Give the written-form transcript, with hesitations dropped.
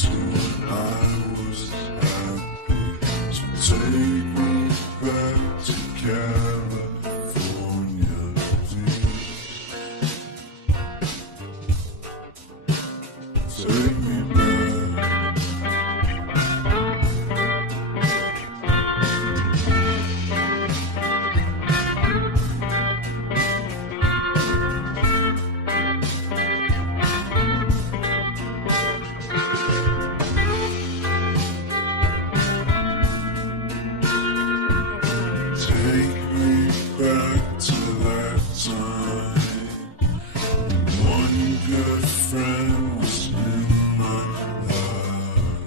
to when I was happy. So take me back to California, please. Take me back. Take me back to that time. One good friend was in my life.